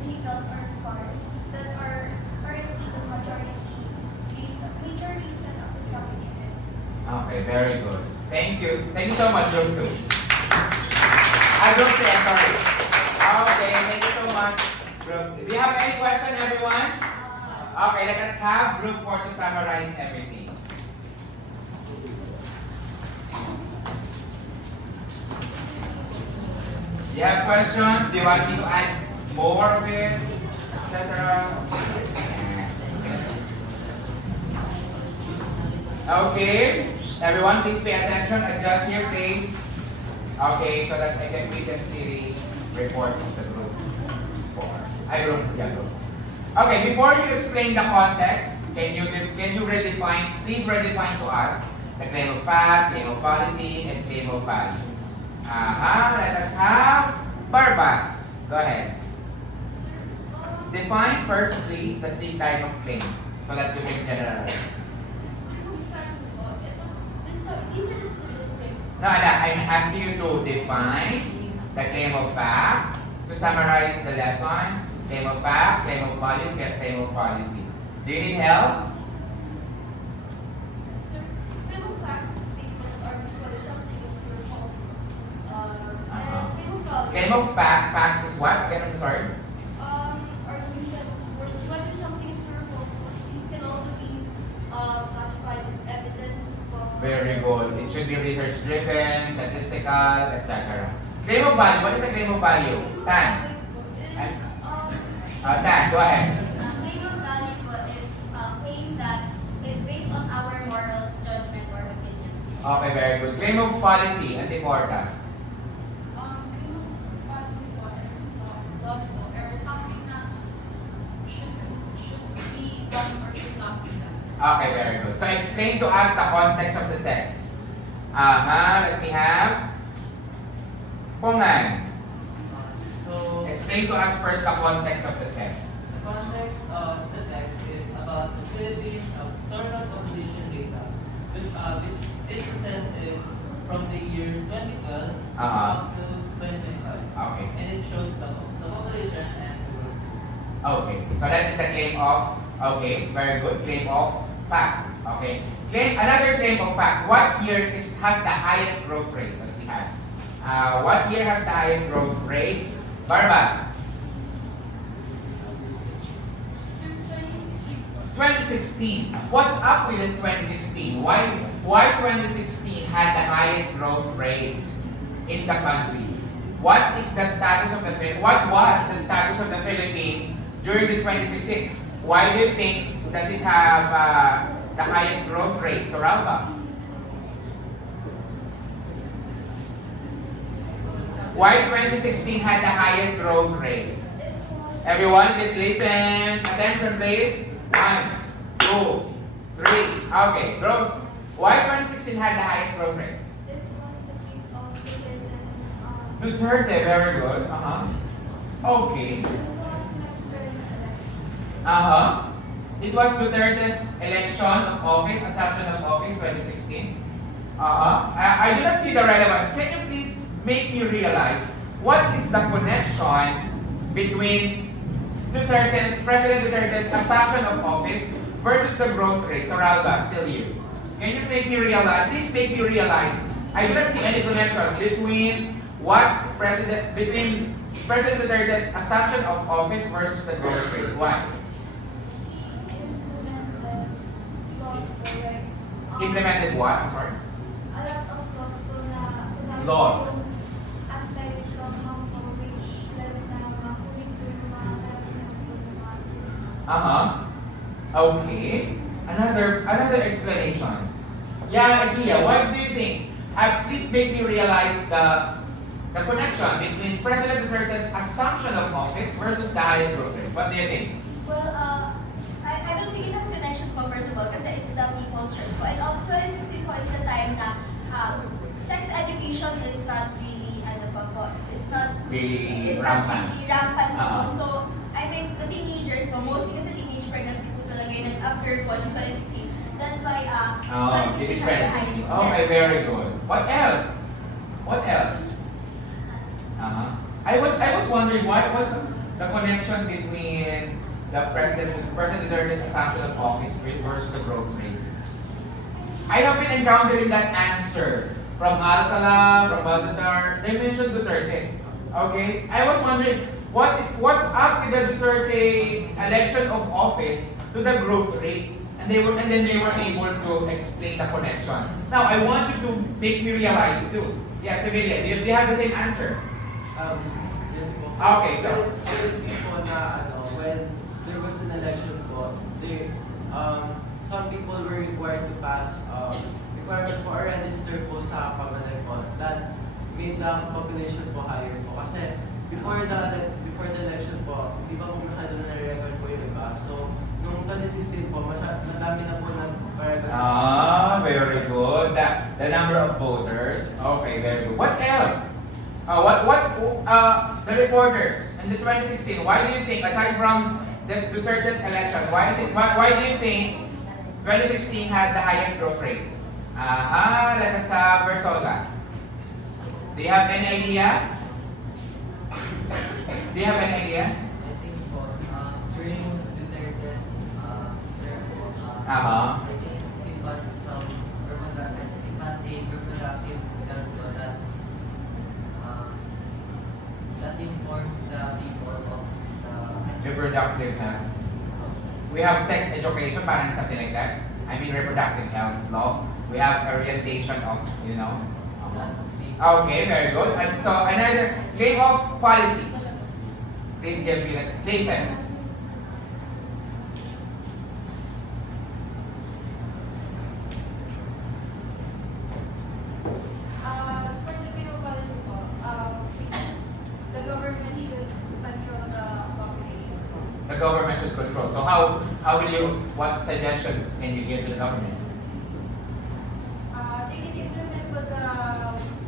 vehicles or cars that are currently the major reason of the traffic events. Okay, very good. Thank you. Thank you so much, Group 2. Group 3, I'm sorry. Okay, thank you so much. Do you have any question, everyone? Okay, let us have Group 4 to summarize everything. Do you have questions? Do you want me to add more of it, etc.? Okay, everyone, please pay attention. Adjust your face. Okay, so that I can read and see the report of the group 4. Group. Okay, before you explain the context, can you please redefine to us the claim of fact, claim of policy, and claim of value. Let us have Barbas. Go ahead. Sir, define first, please, the three type of claims so that you can generalize. These are the statistics. No, I'm asking you to define the claim of fact, to summarize the lesson, claim of fact, claim of value, claim of policy. Do you need help? Sir, claim of fact statements are just whether something is true or false. And claim of value. Claim of fact is what? Again, I'm sorry. Are reasons for whether something is true or false. These can also be classified as evidence. Very good. It should be research driven, statistical, etc. Claim of value. What is a claim of value? Tan. Tan, go ahead. Claim of value po is a claim that is based on our morals, judgment, or opinions. Okay, very good. Claim of policy, Antiporta. Claim of policy po is laws po, or something na should be done or should not be done. Okay, very good. So explain to us the context of the text. Let me have Pungan. So, Explain to us first the context of the text. the context of the text is about the Philippines of historical population data, which is presented from the year 2012 up to 2025. Okay. And it shows the population and the growth. Okay. So that is the claim of, okay, very good. Claim of fact. Okay. Another claim of fact. What year has the highest growth rate that we have? What year has the highest growth rate? Barbas. 2016. What's up with this 2016? Why 2016 had the highest growth rate in the country? What was the status of the Philippines during the 2016? Why do you think does it have the highest growth rate, Toralba? Why 2016 had the highest growth rate? Everyone, please listen. Attention, please. 1, 2, 3. Okay, growth. Why 2016 had the highest growth rate? It was the peak of the Duterte, very good. Okay. It was Duterte's election of office, assumption of office, 2016. I do not see the relevance. Can you please make me realize what is the connection between President Duterte's assumption of office versus the growth rate? Toralba, still you. Can you make me realize? Please make me realize. I do not see any connection between President Duterte's assumption of office versus the growth rate. Why? Implemented what? I'm sorry. A lot of laws po na Laws. anti-law harmful which led na makulit po yung mga kasinan po ng mga Okay. Another explanation. Yeah, Agia, what do you think? Please make me realize the connection between President Duterte's assumption of office versus the highest growth rate. What do you think? Well, I don't think it has connection po, first of all, kasi it's the people's choice po. And also, 2016 po is the time na sex education is not really, it's not Really rampant. really rampant po. Uh-huh. So, I think the teenagers po, mostly kasi teenage pregnancy po talaga yung nag-occur po in 2016. That's why, It is 2016 had the highest. pregnancy. Okay, Yes. very good. What else? What else? I was wondering what was the connection between the President Duterte's assumption of office versus the growth rate. I have been encountering that answer from Alcala, from Baltazar. They mentioned Duterte. Okay, I was wondering what's up with the Duterte election of office to the growth rate, and then they were able to explain the connection. Now I want you to make me realize too. Yeah, Sevilla, do you have the same answer? Yes po. Okay, so po na when there was an election po, some people were required to pass requirements po or register po sa pamalag po that made the population po higher po. Kasi before the election po, di ba po masyado na nare-record po yung iba. So, nung 2016 po, madami na po nag-record. Very good. The number of voters. Okay, very good. What else? the reporters in the 2016, why do you think, aside from the Duterte's election, why do you think 2016 had the highest growth rate? Let us have Versosa. Do you have any idea? Do you have any idea? I think po, during Duterte's term po, Uh-huh. I think it was a reproductive health po that informs the people of the Reproductive health. We have sex education, parang something like that. I mean reproductive health law. We have orientation of, you know. Okay, very good. And so another claim of policy. Please give me that. Jason. For the claim of policy po, the government should control the population po. The government should control. So how will you, what suggestion can you give to the government? They can implement po the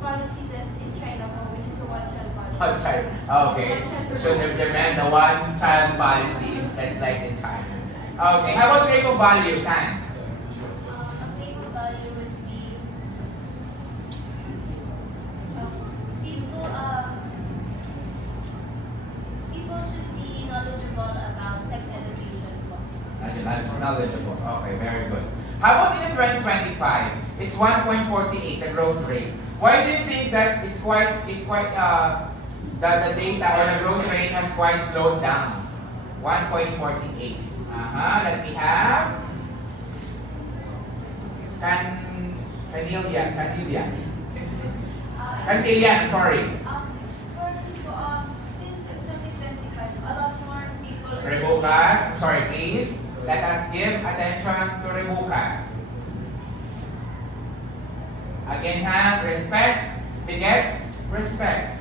policy that's in China po, which is the one-child policy. One child. Okay. Should implement the one-child policy that's like in China. Okay. How about claim of value, Tan? A claim of value would be people should be knowledgeable about sex education po. Knowledgeable. Okay, very good. How about in the 2025? It's 1.48, the growth rate. Why do you think that it's quite that the data or the growth rate has quite slowed down? 1.48. Let me have Cantilian, sorry. Since 2025, a lot more people. Rebucas, sorry, please. Let us give attention to Rebucas. Again, respect begets respect.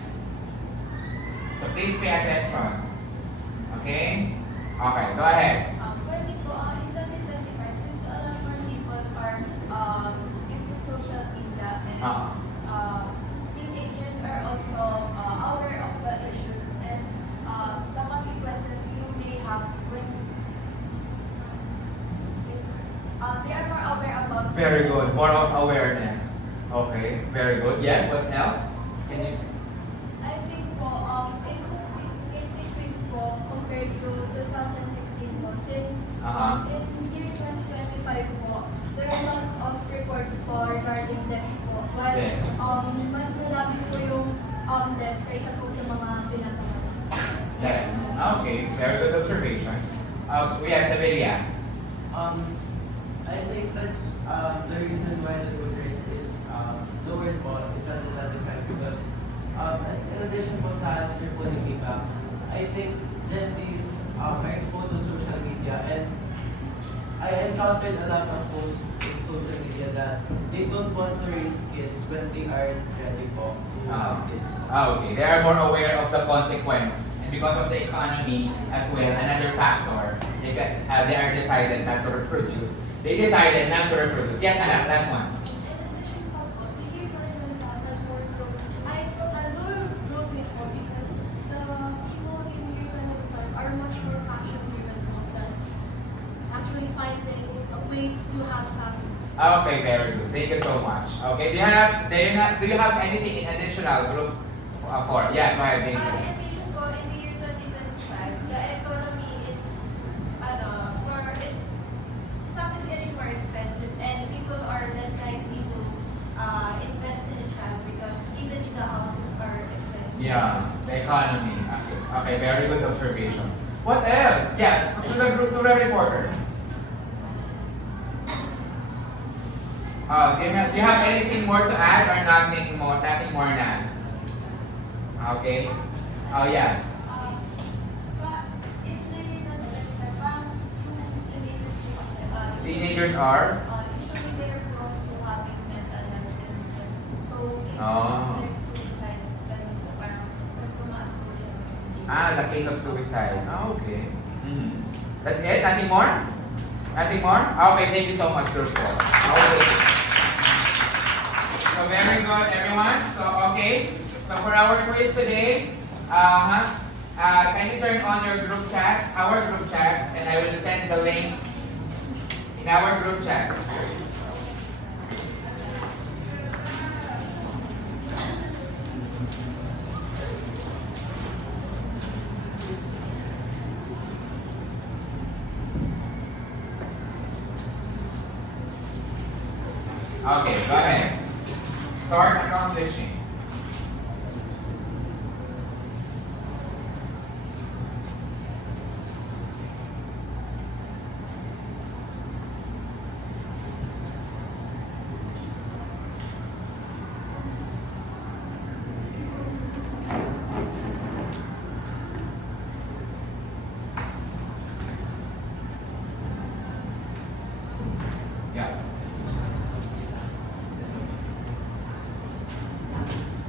So please pay attention. Okay? Okay, go ahead. For me po, in 2025, since a lot more people are using social media and teenagers are also aware of the issues and the consequences you may have when they are more aware about. Very good. More of awareness. Okay, very good. Yes, what else? Can you? I think po, it decreased po compared to 2016 po since in year 2025 po, there are a lot of reports po regarding death po. But Yeah. mas malaki po yung death kaysa po sa mga pinatamaan. That's okay. Very good observation. Yes, Amelia. I think that's the reason why the growth rate is lower po in 2025 because in addition po sa Sir Politika, I think Gen Z's are exposed to social media and I encountered a lot of posts in social media that they don't want to raise kids when they are ready po to have kids. Okay, they are more aware of the consequence. And because of the economy as well, another factor, they are decided not to reproduce. They decided not to reproduce. Yes, anak, last one. The year 2025 has more growth. Has lower growth rate po because the people in year 2025 are much more passion driven po than actually finding ways to have families. Okay, very good. Thank you so much. Okay, do you have anything in additional group 4? Yeah, go ahead, In Jason. addition po, in the year 2025, the economy is, stuff is getting more expensive and people are less likely to invest in a child because even the houses are expensive. Yeah, the economy. Okay, very good observation. What else? Yeah, to the reporters. Do you have anything more to add or nothing more than? Okay. Oh yeah. But if the year 2025, parang yung teenagers po kasi, Teenagers are? usually they're prone to having mental health illnesses. So cases Oh. of like suicide, ganun po, parang mas tumaas po siya. The case of suicide. Okay. That's it? Nothing more? Nothing more? Okay, thank you so much, Group 4. Okay. So very good, everyone. So, okay. So for our quiz today, Kindly turn on your group chats, our group chats, and I will send the link in our group chat. Okay, go ahead. Start accomplishing. Yeah.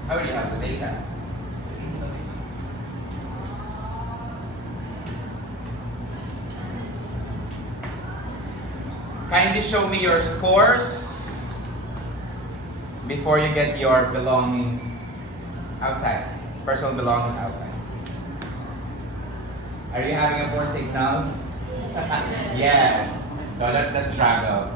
I already have the data. Kindly show me your scores before you get your belongings outside. Personal belongings outside. Are you having a poor signal? Yes. So that's the struggle.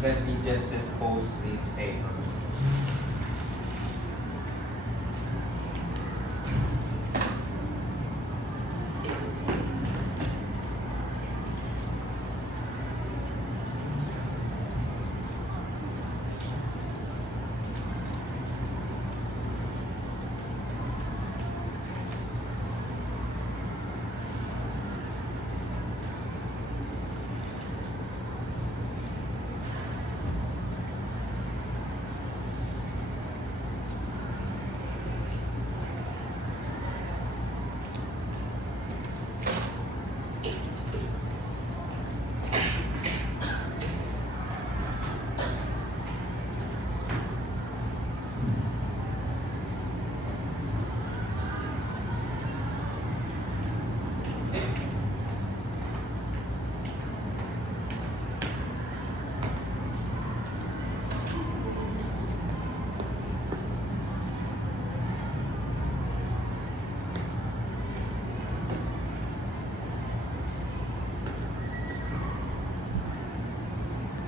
Let me just dispose these papers.